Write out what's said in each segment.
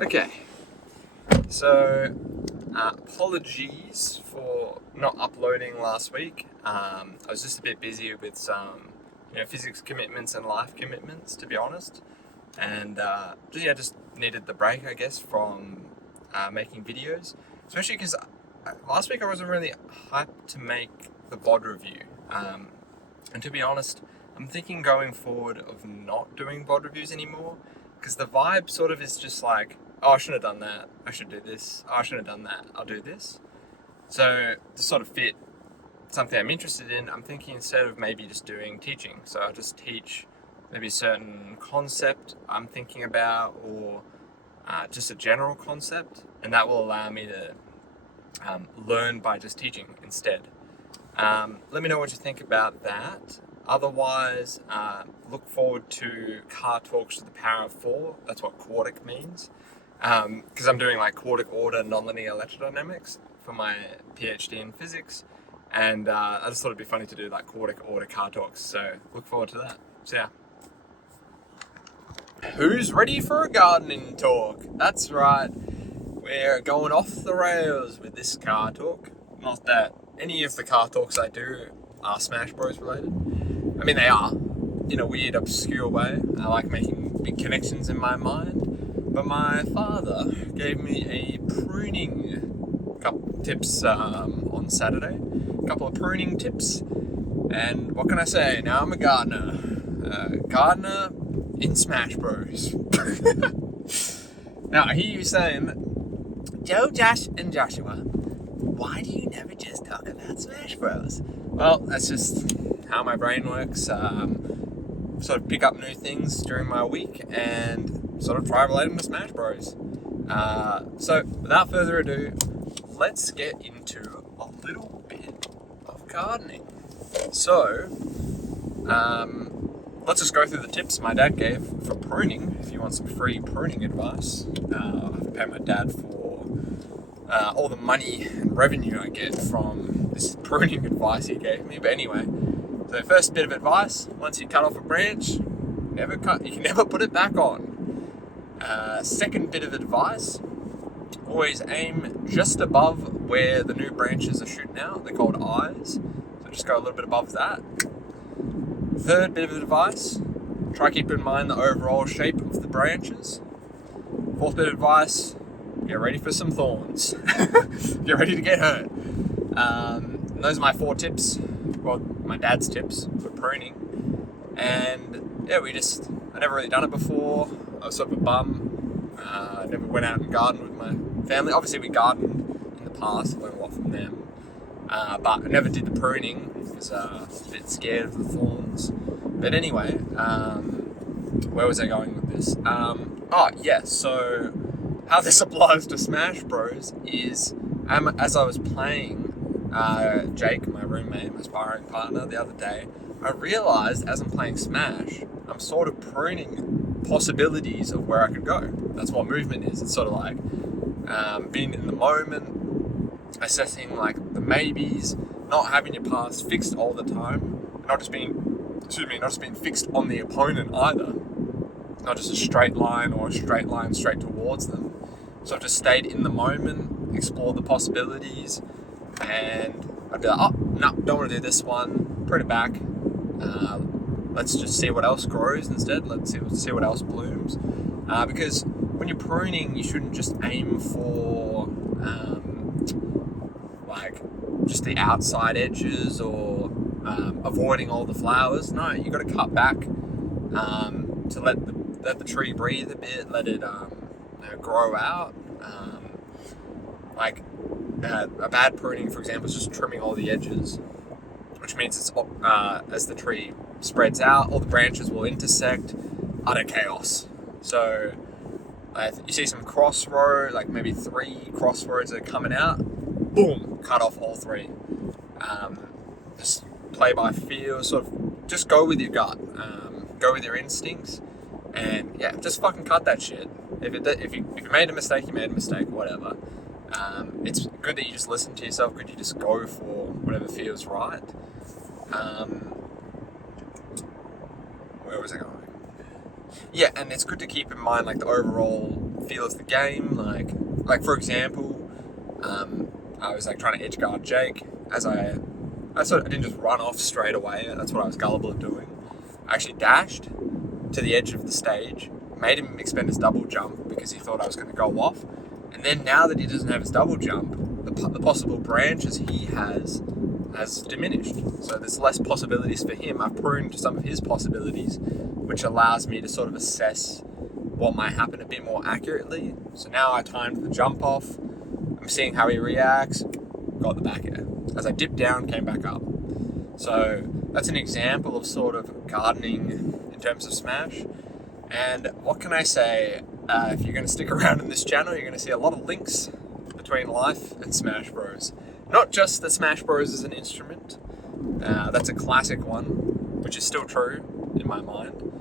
Okay, so apologies for not uploading last week. I was just a bit busy with some, physics commitments and life commitments, to be honest, and just needed the break, I guess, from making videos, especially because last week I wasn't really hyped to make the VOD review, and to be honest, I'm thinking going forward of not doing VOD reviews anymore, because the vibe sort of is just like, oh, I shouldn't have done that, I should do this, oh, I shouldn't have done that, I'll do this. So to sort of fit something I'm interested in, I'm thinking instead of maybe just doing teaching, so I'll just teach maybe a certain concept I'm thinking about, or just a general concept, and that will allow me to learn by just teaching instead. Let me know what you think about that. Otherwise, look forward to car talks to the power of 4. That's what Quartic means. Because I'm doing like Quartic order nonlinear electrodynamics for my PhD in physics. And I just thought it'd be funny to do like Quartic order car talks. So look forward to that. So yeah. Who's ready for a gardening talk? That's right. We're going off the rails with this car talk. Not that any of the car talks I do are Smash Bros related. I mean, they are, in a weird, obscure way. I like making big connections in my mind. But my father gave me a pruning couple tips on Saturday. A couple of pruning tips. And what can I say? Now I'm a gardener. Gardener in Smash Bros. Now, I hear you saying, Joe, Josh, and Joshua, why do you never just talk about Smash Bros? Well, that's just how my brain works. Sort of pick up new things during my week and sort of try relate them to Smash Bros. So, without further ado, let's get into a little bit of gardening. So, let's just go through the tips my dad gave for pruning. If you want some free pruning advice, I have to pay my dad for all the money and revenue I get from this pruning advice he gave me. But anyway, so first bit of advice: once you cut off a branch, you can never put it back on. Second bit of advice: always aim just above where the new branches are shooting out. They're called eyes, so just go a little bit above that. Third bit of advice: try keep in mind the overall shape of the branches. Fourth bit of advice: get ready for some thorns. Get ready to get hurt. And those are my 4 tips. Well, my dad's tips for pruning. And yeah, I never really done it before. I was sort of a bum. I never went out and gardened with my family. Obviously, we gardened in the past, I learned a lot from them. But I never did the pruning because I was a bit scared of the thorns. But anyway, where was I going with this? So how this applies to Smash Bros is, as I was playing Jake, my roommate, my sparring partner, the other day, I realised as I'm playing Smash, I'm sort of pruning possibilities of where I could go. That's what movement is. It's sort of like being in the moment, assessing like the maybes, not having your paths fixed all the time, not just being fixed on the opponent either. Not just a straight line or a straight line straight towards them. So I've just stayed in the moment, explored the possibilities, and I'd be like, oh, no, don't want to do this one, prune it back. Let's just see what else grows instead. Let's see what else blooms. Because when you're pruning, you shouldn't just aim for just the outside edges or avoiding all the flowers. No, you got to cut back to let the tree breathe a bit, let it grow out. A bad pruning, for example, is just trimming all the edges, which means it's as the tree spreads out, all the branches will intersect, utter chaos. So you see some crossroad, like maybe 3 crossroads that are coming out, boom, cut off all 3. Just play by feel, sort of just go with your gut, go with your instincts, and yeah, just fucking cut that shit. If you made a mistake, you made a mistake, whatever. It's good that you just listen to yourself, good you just go for whatever feels right. Where was I going? Yeah, and it's good to keep in mind like the overall feel of the game. Like for example, I was like trying to edge guard Jake as I didn't just run off straight away. That's what I was gullible at doing. I actually dashed to the edge of the stage, made him expend his double jump because he thought I was going to go off. And then now that he doesn't have his double jump, the possible branches he has diminished. So there's less possibilities for him. I've pruned some of his possibilities, which allows me to sort of assess what might happen a bit more accurately. So now I timed the jump off. I'm seeing how he reacts. Got the back air. As I dipped down, came back up. So that's an example of sort of gardening in terms of Smash. And what can I say? If you're going to stick around in this channel, you're going to see a lot of links between life and Smash Bros. Not just that Smash Bros is an instrument. That's a classic one, which is still true in my mind.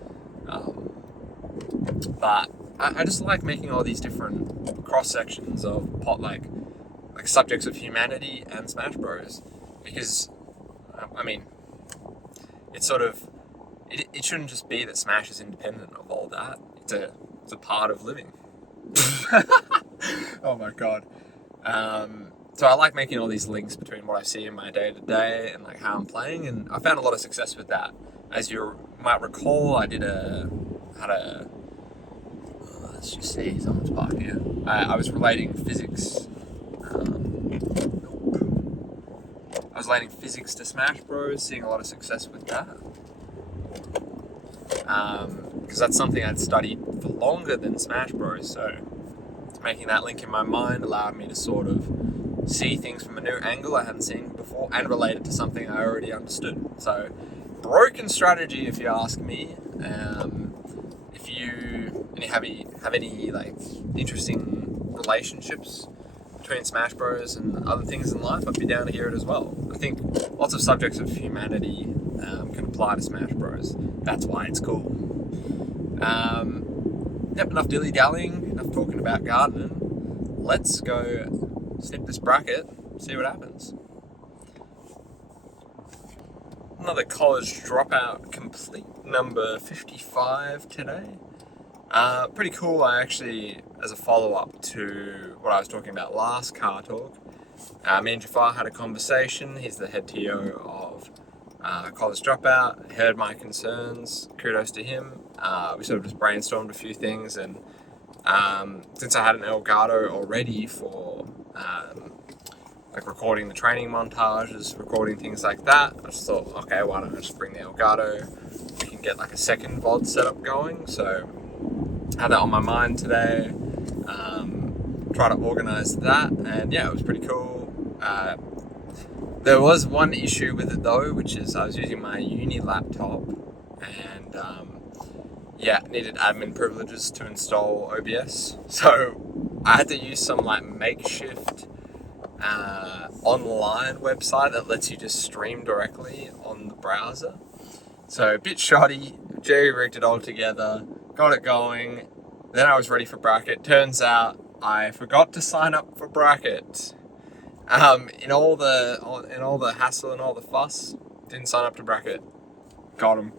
But I just like making all these different cross sections of like subjects of humanity and Smash Bros. Because I mean, it's sort of it shouldn't just be that Smash is independent of all that. It's a part of living. Oh my god. So I like making all these links between what I see in my day to day and like how I'm playing, and I found a lot of success with that. As you might recall, I let's just see, someone's parked here. I was relating physics. I was relating physics to Smash Bros, seeing a lot of success with that. Because that's something I'd studied for longer than Smash Bros, so making that link in my mind allowed me to sort of see things from a new angle I hadn't seen before and relate it to something I already understood. So, broken strategy, if you ask me. If you have any like interesting relationships between Smash Bros and other things in life, I'd be down to hear it as well. I think lots of subjects of humanity can apply to Smash Bros. That's why it's cool. Yep, enough dilly-dallying, enough talking about gardening. Let's go snip this bracket, see what happens. Another college dropout complete, number 55 today. Pretty cool, I actually, as a follow-up to what I was talking about last car talk, me and Jafar had a conversation. He's the head TO of College Dropout, heard my concerns, kudos to him. We sort of just brainstormed a few things, and since I had an Elgato already for like recording the training montages, recording things like that, I just thought, okay, why don't I just bring the Elgato? We can get like a second VOD setup going. So I had that on my mind today. Try to organize that, and yeah, it was pretty cool. There was one issue with it though, which is I was using my uni laptop, and needed admin privileges to install OBS. So I had to use some like makeshift online website that lets you just stream directly on the browser. So a bit shoddy, jerry rigged it all together, got it going. Then I was ready for bracket. Turns out I forgot to sign up for bracket. In all the hassle and all the fuss, didn't sign up to bracket. Got him.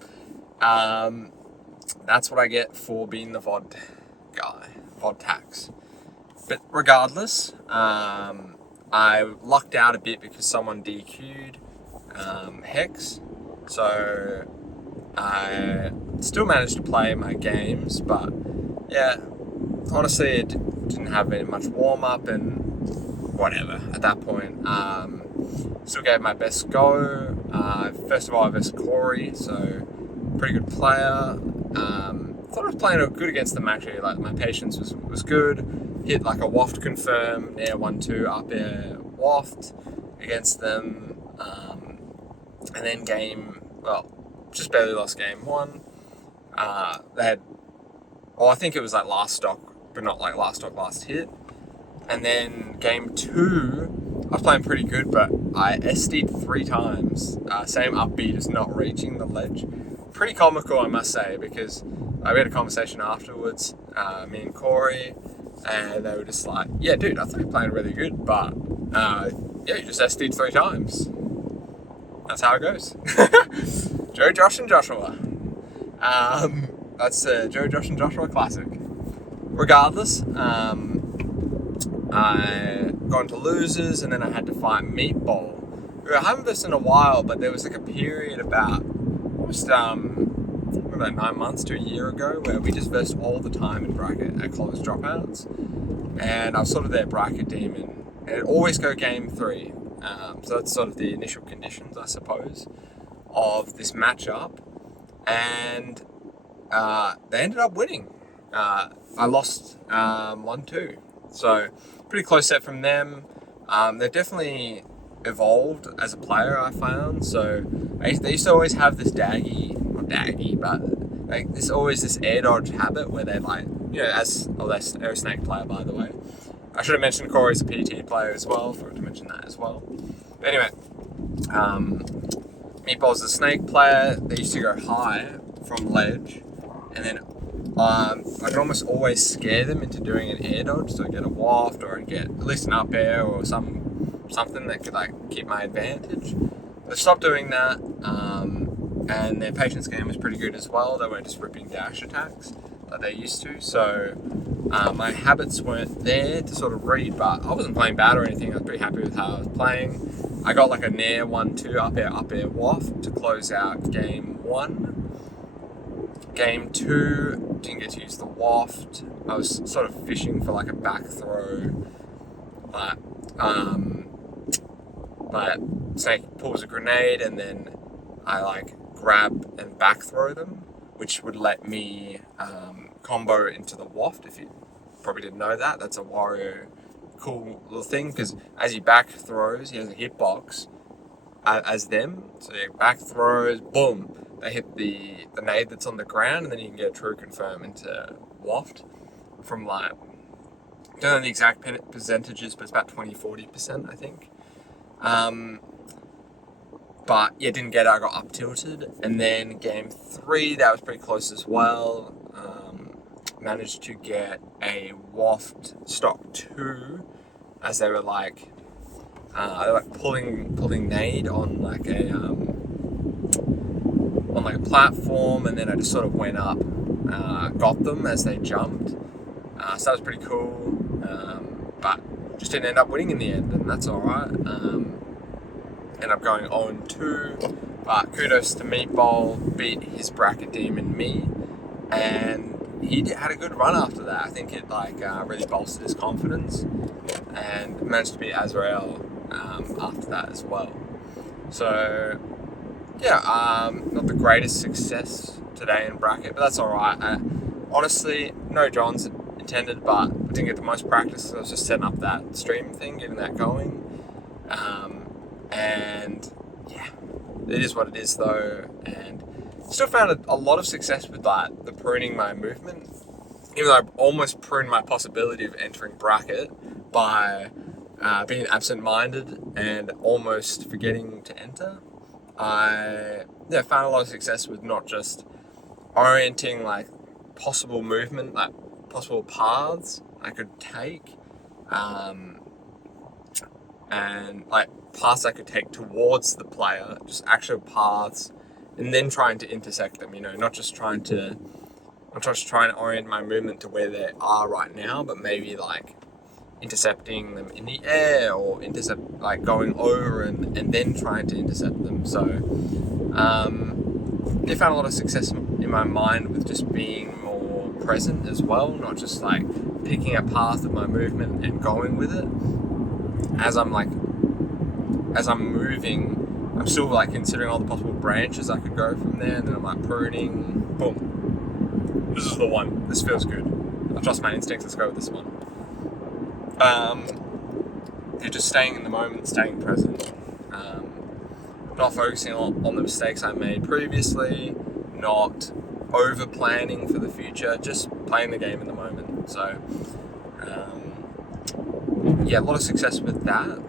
That's what I get for being the VOD guy, VOD tax. But regardless, I lucked out a bit because someone DQ'd Hex, so I still managed to play my games, but yeah, honestly, it didn't have very much warm-up and whatever at that point. Still gave my best go. First of all, I versed Corey, so pretty good player. Thought I was playing good against them actually. Like my patience was good. Hit like a waft confirm, air 1-2 up air waft against them, and then just barely lost game 1. They had, I think it was like last stock, but not like last stock last hit. And then game 2, I was playing pretty good, but I SD'd 3 times. Same upbeat as not reaching the ledge. Pretty comical, I must say, because we had a conversation afterwards, me and Corey, and they were just like, yeah, dude, I thought you were playing really good, but you just SD'd 3 times. That's how it goes. Joe, Josh, and Joshua. That's Joe, Josh, and Joshua classic. regardless, I got into losers, and then I had to fight Meatball, who I haven't versed in a while, but there was like a period about almost about 9 months to a year ago where we just versed all the time in bracket at college dropouts, and I was sort of their bracket demon, and it'd always go game 3. So that's sort of the initial conditions, I suppose, of this matchup, and they ended up winning. I lost 1-2, so pretty close set from them. They've definitely evolved as a player, I found. So they used to always have this not daggy, but like this air dodge habit where they're like, they're a snake player, by the way. I should have mentioned Corey's a PT player as well, forgot to mention that as well. But anyway, Meatball's a snake player. They used to go high from ledge, and then I could almost always scare them into doing an air dodge, so I get a waft or I get at least an up air or something that could like keep my advantage. They stopped doing that, and their patience game was pretty good as well. They weren't just ripping dash attacks like they used to, so my habits weren't there to sort of read, but I wasn't playing bad or anything. I was pretty happy with how I was playing. I got like a nair 1-2 up air waft to close out game 1. Game 2, didn't get to use the waft. I was sort of fishing for like a back throw, but Snake pulls a grenade, and then I like grab and back throw them, which would let me combo into the waft. If you probably didn't know that, that's a Wario cool little thing, because as he back throws, he has a hitbox as them. So he back throws, boom, they hit the nade that's on the ground, and then you can get a true confirm into waft from like, I don't know the exact percentages, but it's about 20-40%, I think. But yeah, didn't get it. I got up tilted, and then game 3, that was pretty close as well. Managed to get a waft stock 2, as they were like pulling nade on like a platform, and then I just sort of went up, got them as they jumped. So that was pretty cool, but just didn't end up winning in the end, and that's all right. Ended up going 0-2, but kudos to Meatball, beat his bracket demon me, and he had a good run after that. I think it really bolstered his confidence, and managed to beat Azrael after that as well. So yeah, not the greatest success today in bracket, but that's all right. Honestly, no Johns intended, but I didn't get the most practice, so I was just setting up that stream thing, getting that going. And yeah, it is what it is though, and still found a lot of success with that, the pruning my movement. Even though I almost pruned my possibility of entering bracket by being absent-minded and almost forgetting to enter, I found a lot of success with not just orienting like possible movement, like possible paths I could take, and like paths I could take towards the player, just actual paths, and then trying to intersect them, not just trying to orient my movement to where they are right now, but maybe like intercepting them in the air, or going over and then trying to intercept them. So I found a lot of success in my mind with just being more present as well, not just like picking a path of my movement and going with it. As I'm moving, I'm still like considering all the possible branches I could go from there, and then I'm like pruning, boom, this is the one, this feels good, I trust my instincts, let's go with this one. You're just staying in the moment, staying present, not focusing on the mistakes I made previously, not over planning for the future, just playing the game in the moment. So a lot of success with that.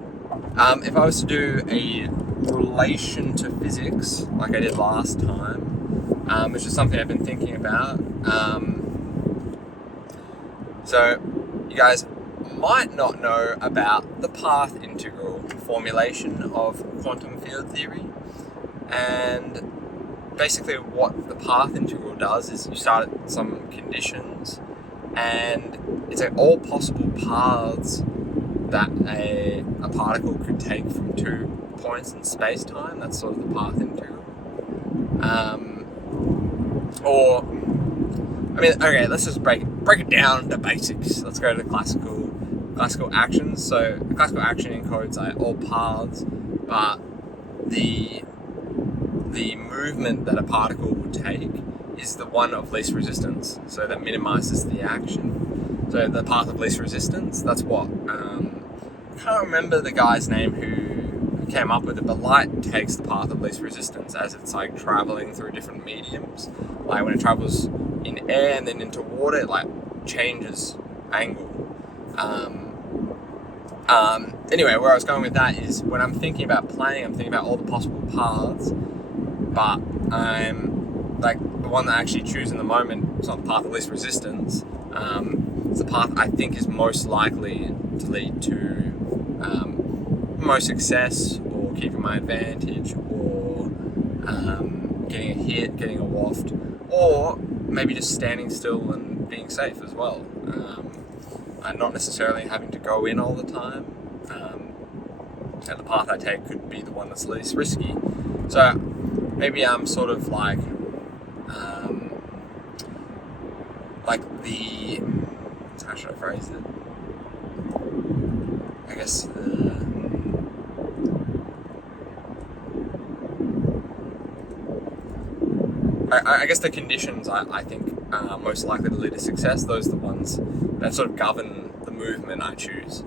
If I was to do a relation to physics like I did last time, which is something I've been thinking about, so you guys might not know about the path integral formulation of quantum field theory, and basically what the path integral does is you start at some conditions, and it's like all possible paths that a particle could take from 2 points in space-time. That's sort of the path integral. Or, I mean, okay, let's just break it down to basics. Let's go to classical actions. So classical action encodes like all paths, but the movement that a particle will take is the one of least resistance. So that minimizes the action. So the path of least resistance, that's what, I can't remember the guy's name who came up with it, but light takes the path of least resistance as it's like traveling through different mediums. Like when it travels in air and then into water, it like changes angle. Anyway, where I was going with that is when I'm thinking about playing, I'm thinking about all the possible paths, but I'm like the one that I actually choose in the moment. It's not the path of least resistance. It's the path I think is most likely to lead to most success, or keeping my advantage, or getting a hit, getting a waft, or maybe just standing still and being safe as well. And not necessarily having to go in all the time. And the path I take could be the one that's least risky. So maybe I'm sort of like the, how should I phrase it? I guess I guess the conditions I think are most likely to lead to success. Those are the ones that sort of govern the movement I choose.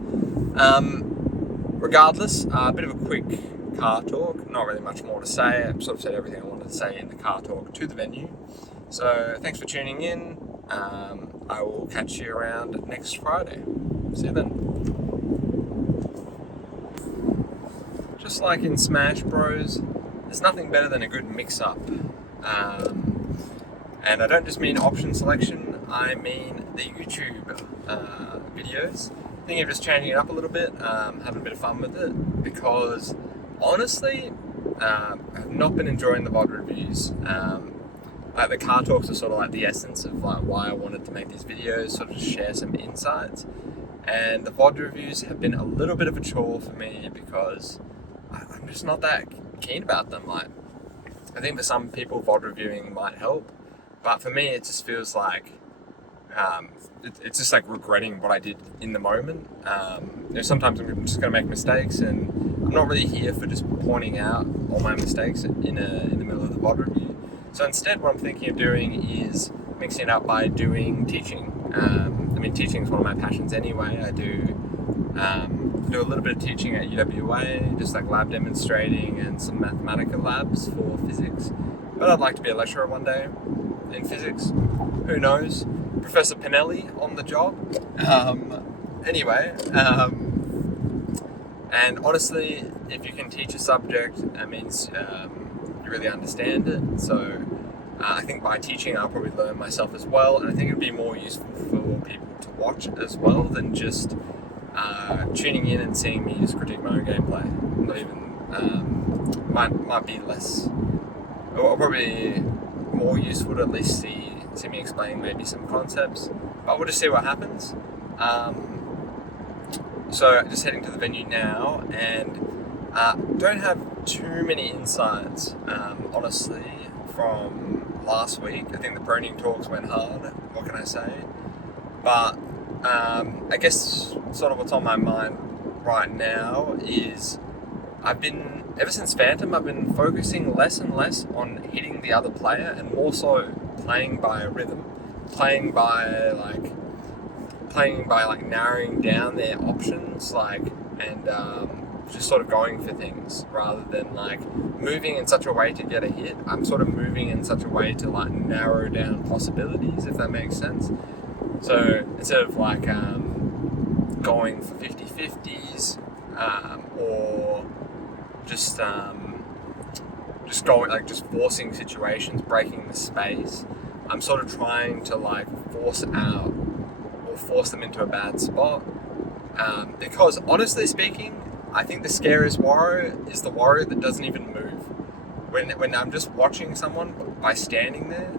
Regardless, a bit of a quick car talk, not really much more to say. I've sort of said everything I wanted to say in the car talk to the venue. So thanks for tuning in. I will catch you around next Friday. See you then. Just like in Smash Bros, there's nothing better than a good mix-up. And I don't just mean option selection, I mean the YouTube videos. I think of just changing it up a little bit, having a bit of fun with it, because honestly, I've not been enjoying the VOD reviews. Like the car talks are sort of like the essence of like why I wanted to make these videos, sort of share some insights. And the VOD reviews have been a little bit of a chore for me because I'm just not that keen about them. Like, I think for some people VOD reviewing might help, but for me it just feels like it's just like regretting what I did in the moment. Sometimes I'm just going to make mistakes, and I'm not really here for just pointing out all my mistakes in the middle of the VOD review. So instead, what I'm thinking of doing is mixing it up by doing teaching. Teaching is one of my passions anyway. I do a little bit of teaching at UWA, just like lab demonstrating and some mathematical labs for physics. But I'd like to be a lecturer one day in physics. Who knows? Professor Pinelli on the job. And honestly, if you can teach a subject, that means you really understand it. So I think by teaching, I'll probably learn myself as well, and I think it'd be more useful for people to watch as well than just tuning in and seeing me just critique my own gameplay. Not even might be less, or probably more useful to at least see me explain maybe some concepts. But we'll just see what happens. So just heading to the venue now, and don't have too many insights, honestly, from last week. I think the pruning talks went hard. What can I say? But I guess sort of what's on my mind right now is ever since Phantom, I've been focusing less and less on hitting the other player and more so playing by a rhythm, playing by narrowing down their options, and just sort of going for things rather than like moving in such a way to get a hit. I'm sort of moving in such a way to like narrow down possibilities, if that makes sense. So instead of like going for 50-50s or just going like just forcing situations, breaking the space, I'm sort of trying to like force out or force them into a bad spot. Because honestly speaking, I think the scariest Wario is the Wario that doesn't even move. When I'm just watching someone by standing there,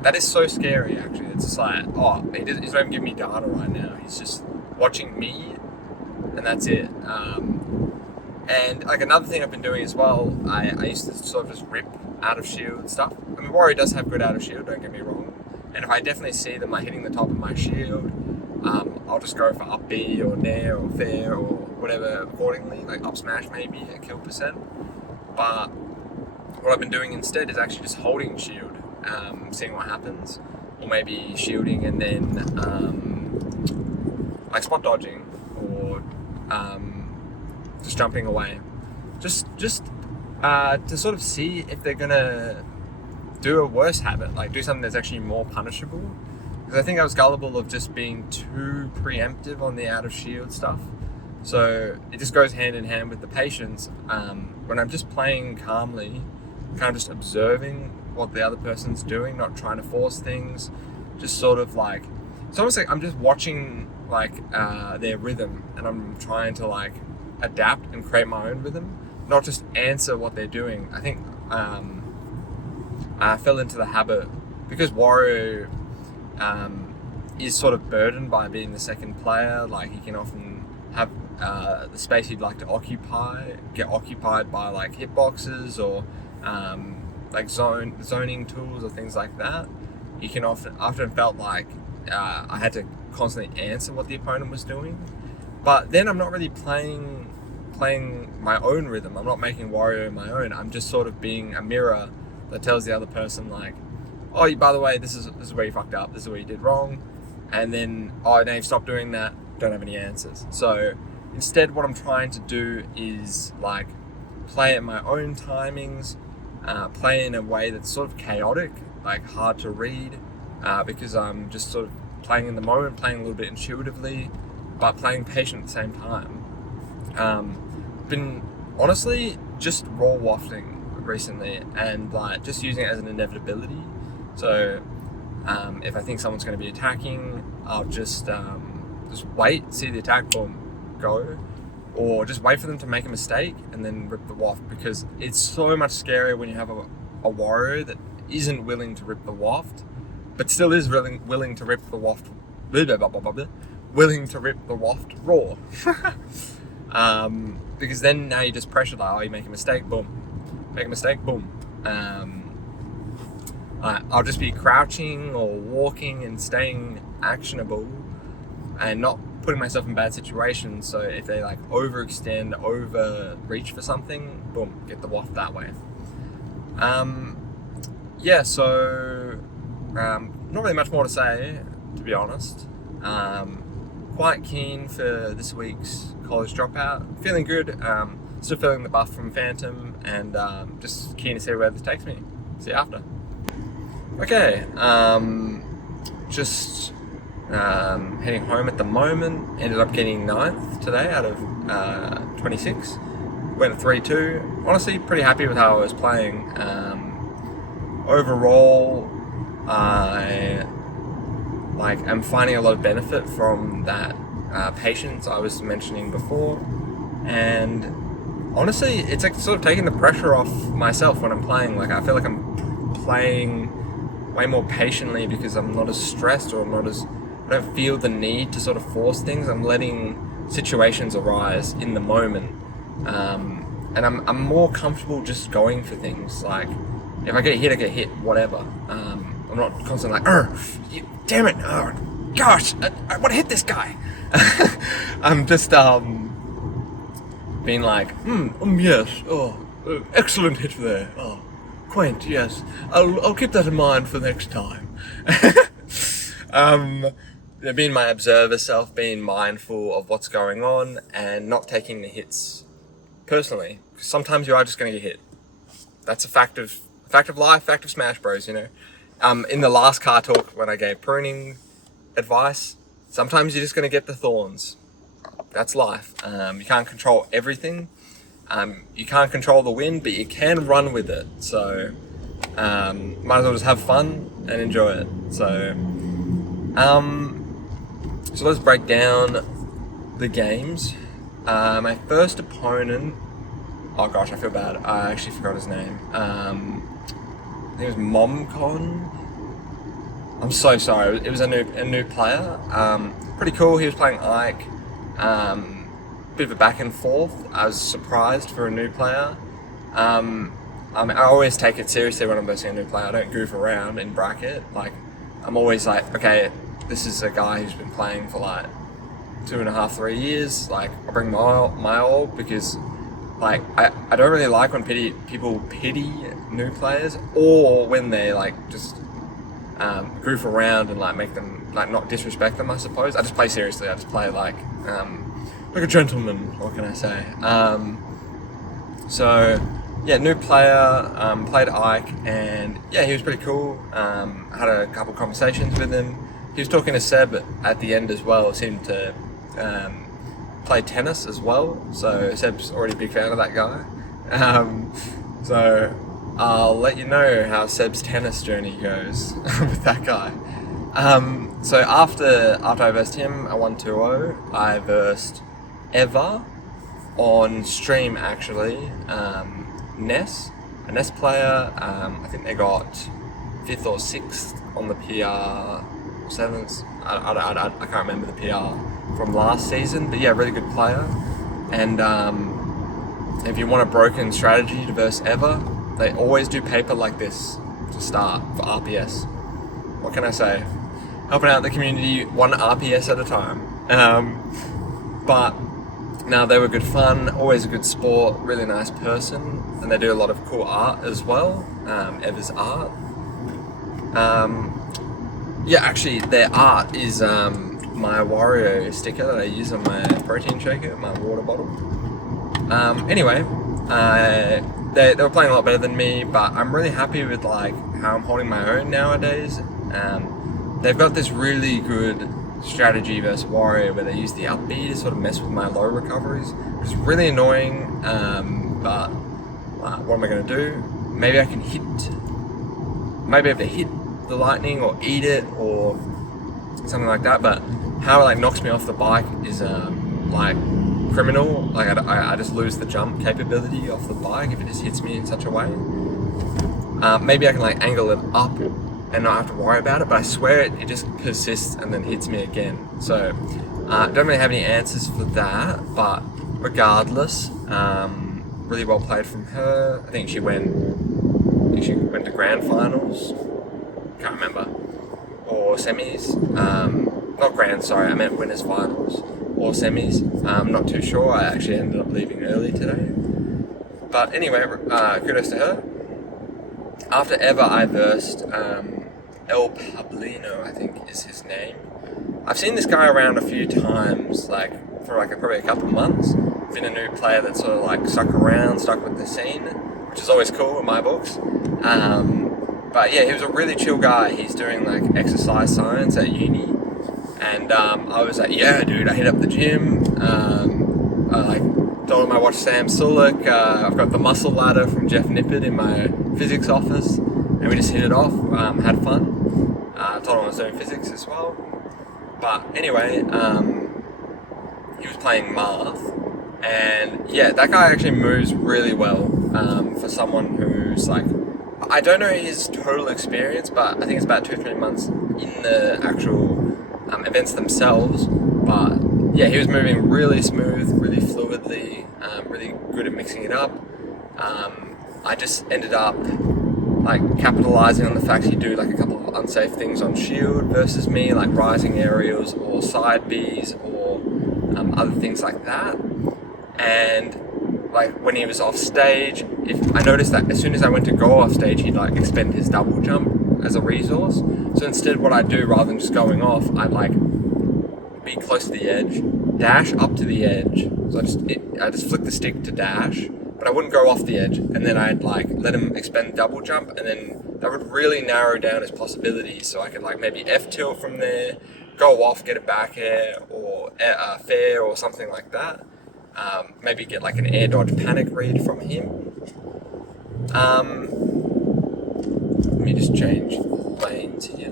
that is so scary, actually. It's just like, oh, he's not even giving me data right now. He's just watching me, and that's it. And like another thing I've been doing as well, I used to sort of just rip out of shield stuff. I mean, Wario does have good out of shield, don't get me wrong. And if I definitely see them like hitting the top of my shield, I'll just go for up B or nair or fair or whatever accordingly, like up smash maybe at kill percent. But what I've been doing instead is actually just holding shield, seeing what happens, or maybe shielding and then like spot dodging or just jumping away, just to sort of see if they're gonna do a worse habit, like do something that's actually more punishable. Because I think I was gullible of just being too preemptive on the out of shield stuff. So it just goes hand in hand with the patience. When I'm just playing calmly, kind of just observing what the other person's doing, not trying to force things, just sort of like, it's almost like I'm just watching like their rhythm, and I'm trying to like adapt and create my own rhythm, not just answer what they're doing. I think I fell into the habit, because Wario is sort of burdened by being the second player. Like he can often have the space he'd like to occupy get occupied by like hitboxes or like zoning tools or things like that. You can often felt like I had to constantly answer what the opponent was doing, but then I'm not really playing my own rhythm. I'm not making Wario my own. I'm just sort of being a mirror that tells the other person like, oh, by the way, this is where you fucked up, this is where you did wrong, and then, oh, now you've stopped doing that, don't have any answers. So instead what I'm trying to do is like play at my own timings, play in a way that's sort of chaotic, like hard to read, because I'm just sort of playing in the moment, playing a little bit intuitively, but playing patient at the same time. Been honestly just raw wafting recently, and like just using it as an inevitability. So if I think someone's going to be attacking, I'll just wait, see the attack, boom, go, or just wait for them to make a mistake and then rip the waft, because it's so much scarier when you have a Wario that isn't willing to rip the waft, but still is willing to rip the waft, willing to rip the waft raw. Because then now you just pressure that, oh, you make a mistake, boom, make a mistake, boom. I'll just be crouching or walking and staying actionable and not putting myself in bad situations. So if they like overextend, overreach for something, boom, get the waft that way. Yeah, so not really much more to say, to be honest. Quite keen for this week's college dropout. Feeling good. Still feeling the buff from Phantom, and just keen to see where this takes me. See you after. Okay, just heading home at the moment. Ended up getting 9th today out of 26. Went at 3-2. Honestly, pretty happy with how I was playing. Overall, I am finding a lot of benefit from that patience I was mentioning before, and honestly, it's like sort of taking the pressure off myself when I'm playing. Like I feel like I'm playing way more patiently because I'm not as stressed, or I don't feel the need to sort of force things. I'm letting situations arise in the moment, and I'm more comfortable just going for things. Like if I get hit, I get hit, whatever. I'm not constantly like, damn it, oh, gosh, I want to hit this guy. I'm just being like, yes, excellent hit there. Oh, quaint, yes. I'll keep that in mind for next time. Being my observer self, being mindful of what's going on, and not taking the hits personally. Sometimes you are just going to get hit. That's a fact of life, fact of Smash Bros. You know. In the last car talk when I gave pruning advice, sometimes you're just going to get the thorns. That's life. You can't control everything. You can't control the wind, but you can run with it. So might as well just have fun and enjoy it. So let's break down the games. My first opponent, oh gosh, I feel bad. I actually forgot his name. I think it was Momcon. I'm so sorry. It was a new player. Pretty cool. He was playing Ike. Bit of a back and forth. I was surprised for a new player. I always take it seriously when I'm versing a new player. I don't goof around in bracket. Like, I'm always like, okay, this is a guy who's been playing for like 2.5, 3 years. Like, I bring my all because, like, I don't really like when people pity new players, or when they like just goof around and like make them like not disrespect them. I suppose I just play seriously. I just play like a gentleman. What can I say? So yeah, new player, played Ike, and yeah, he was pretty cool. Had a couple conversations with him. He was talking to Seb at the end as well. Seemed to play tennis as well. So Seb's already a big fan of that guy. So I'll let you know how Seb's tennis journey goes with that guy. So after I versed him, I won 2-0. I versed Eva on stream actually. Ness, a Ness player. I think they got 5th or 6th on the PR, 7th. I can't remember the PR from last season, but yeah, really good player. And if you want a broken strategy to verse Eva, they always do paper like this to start for RPS. What can I say? Helping out the community one RPS at a time. But no, they were good fun, always a good sport, really nice person, and they do a lot of cool art as well, Eva's art. Yeah, actually, their art is my Wario sticker that I use on my protein shaker, my water bottle. Anyway, they were playing a lot better than me, but I'm really happy with like how I'm holding my own nowadays. They've got this really good strategy versus Wario where they use the up B to sort of mess with my low recoveries, which is really annoying, but what am I going to do? Maybe I can maybe I have to hit the lightning or eat it or something like that, but how it like knocks me off the bike is like criminal. Like I just lose the jump capability off the bike if it just hits me in such a way. Maybe I can like angle it up and not have to worry about it, but I swear it just persists and then hits me again. So don't really have any answers for that, but regardless, really well played from her. I think she went to grand finals, can't remember, or semis. Not grand, sorry, I meant winners finals or semis. Not too sure. I actually ended up leaving early today, but anyway, kudos to her. After Eva, I versed El Pablino, I think is his name. I've seen this guy around a few times, like for like probably a couple months. Been a new player that sort of like stuck with the scene, which is always cool in my books. But yeah, he was a really chill guy. He's doing like exercise science at uni, and I was like, yeah, dude, I hit up the gym. I like told him I watched Sam Sulek. I've got the muscle ladder from Jeff Nippert in my physics office, and we just hit it off. Had fun. I told him I was doing physics as well. But anyway, he was playing math, and yeah, that guy actually moves really well for someone who's like, I don't know his total experience, but I think it's about 2-3 months in the actual events themselves. But yeah, he was moving really smooth, really fluidly, really good at mixing it up. I just ended up like capitalizing on the fact he'd do like a couple of unsafe things on shield versus me, like rising aerials or side Bs or other things like that. And like when he was off stage, if I noticed that as soon as I went to go off stage, he'd like expend his double jump as a resource. So instead, what I'd do rather than just going off, I'd like be close to the edge, dash up to the edge. So I just flick the stick to dash, but I wouldn't go off the edge, and then I'd like let him expend double jump, and then that would really narrow down his possibilities. So I could like maybe F tilt from there, go off, get a back air or fair or something like that. Maybe get like an air dodge panic read from him. Let me just change lanes here.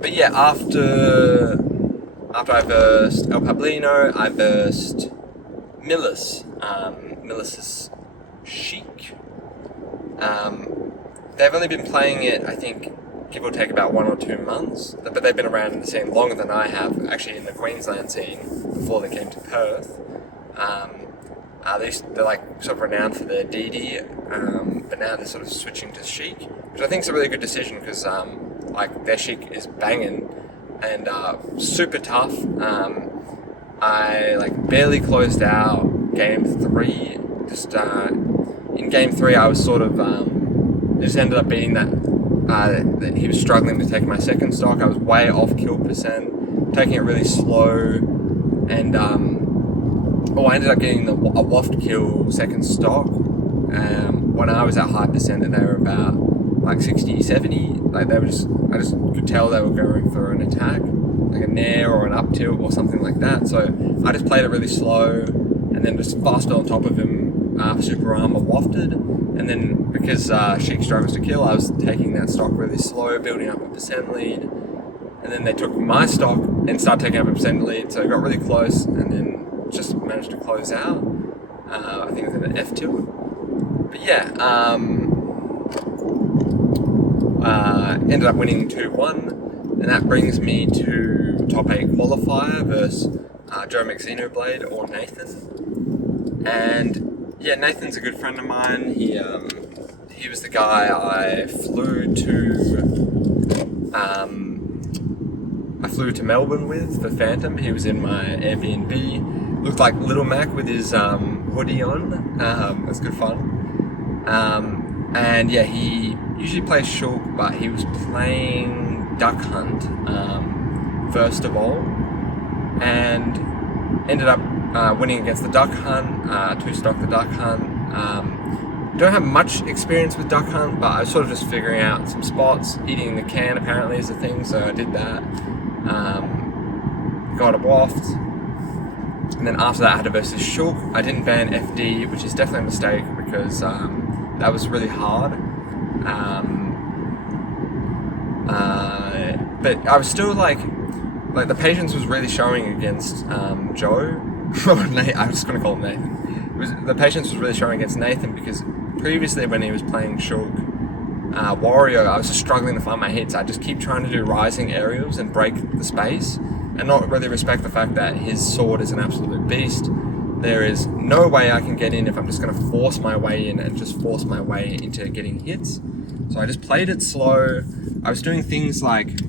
But yeah, after I versed El Pablino, I versed Millis. Millis is chic. They've only been playing it, I think, give or take about 1 or 2 months, but they've been around in the scene longer than I have, actually in the Queensland scene, before they came to Perth. They're like sort of renowned for their DD, but now they're sort of switching to Chic, which I think is a really good decision because like their Chic is banging and super tough. I like barely closed out game 3. Just in game 3, I was sort of it just ended up being that he was struggling to take my second stock. I was way off kill percent, taking it really slow, and I ended up getting a waft kill second stock when I was at high percent, and they were about like 60, 70. Like they were I just could tell they were going for an attack, like a nair or an up tilt or something like that. So I just played it really slow, and then just faster on top of him. Super armor wafted, and then because Chic struggles to kill, I was taking that stock really slow, building up a percent lead, and then they took my stock and started taking up a percent lead, so it got really close, and then just managed to close out. I think it was an F tilt, but yeah, ended up winning 2-1, and that brings me to top 8 qualifier versus Joe McXenoblade or Nathan, and yeah, Nathan's a good friend of mine. He was the guy I flew to Melbourne with for Phantom. He was in my Airbnb. Looked like Little Mac with his hoodie on. It was good fun. And yeah, he usually plays Shulk, but he was playing Duck Hunt first of all, and ended up winning against the Duck Hunt, 2-stock the Duck Hunt. Don't have much experience with Duck Hunt, but I was sort of just figuring out some spots. Eating the can apparently is a thing, so I did that. Got a waft. And then after that I had a versus Shulk. I didn't ban FD, which is definitely a mistake because that was really hard. But I was still like the patience was really showing against Joe. I'm just going to call him Nathan. The patience was really showing against Nathan because previously when he was playing Shulk, Wario, I was just struggling to find my hits. I just keep trying to do rising aerials and break the space and not really respect the fact that his sword is an absolute beast. There is no way I can get in if I'm just going to force my way in and just force my way into getting hits. So I just played it slow. I was doing things like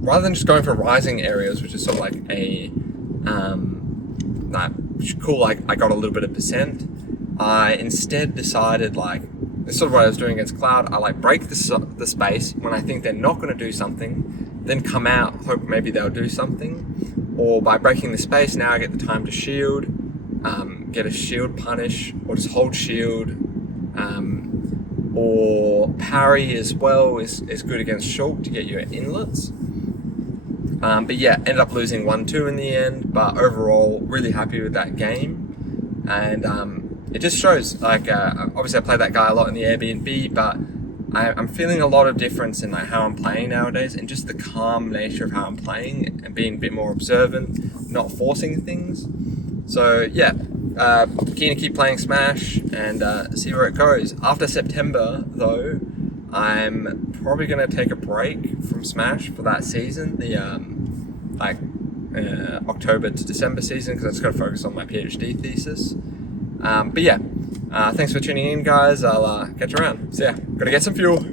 rather than just going for rising areas, which is sort of like a cool, like I got a little bit of percent, I instead decided this is sort of what I was doing against Cloud. I break the space when I think they're not going to do something, then come out, hope maybe they'll do something, or by breaking the space now I get the time to shield, get a shield punish, or just hold shield, or parry as well is good against Shulk to get you at inlets. But yeah, ended up losing 1-2 in the end, but overall really happy with that game. And it just shows, obviously I play that guy a lot in the Airbnb, but I'm feeling a lot of difference in how I'm playing nowadays, and just the calm nature of how I'm playing and being a bit more observant, not forcing things. So yeah, keen to keep playing Smash and see where it goes. After September though, I'm probably going to take a break from Smash for that season, the October to December season, because I just got to focus on my PhD thesis. But yeah, thanks for tuning in, guys. I'll catch you around. See ya. Gotta get some fuel.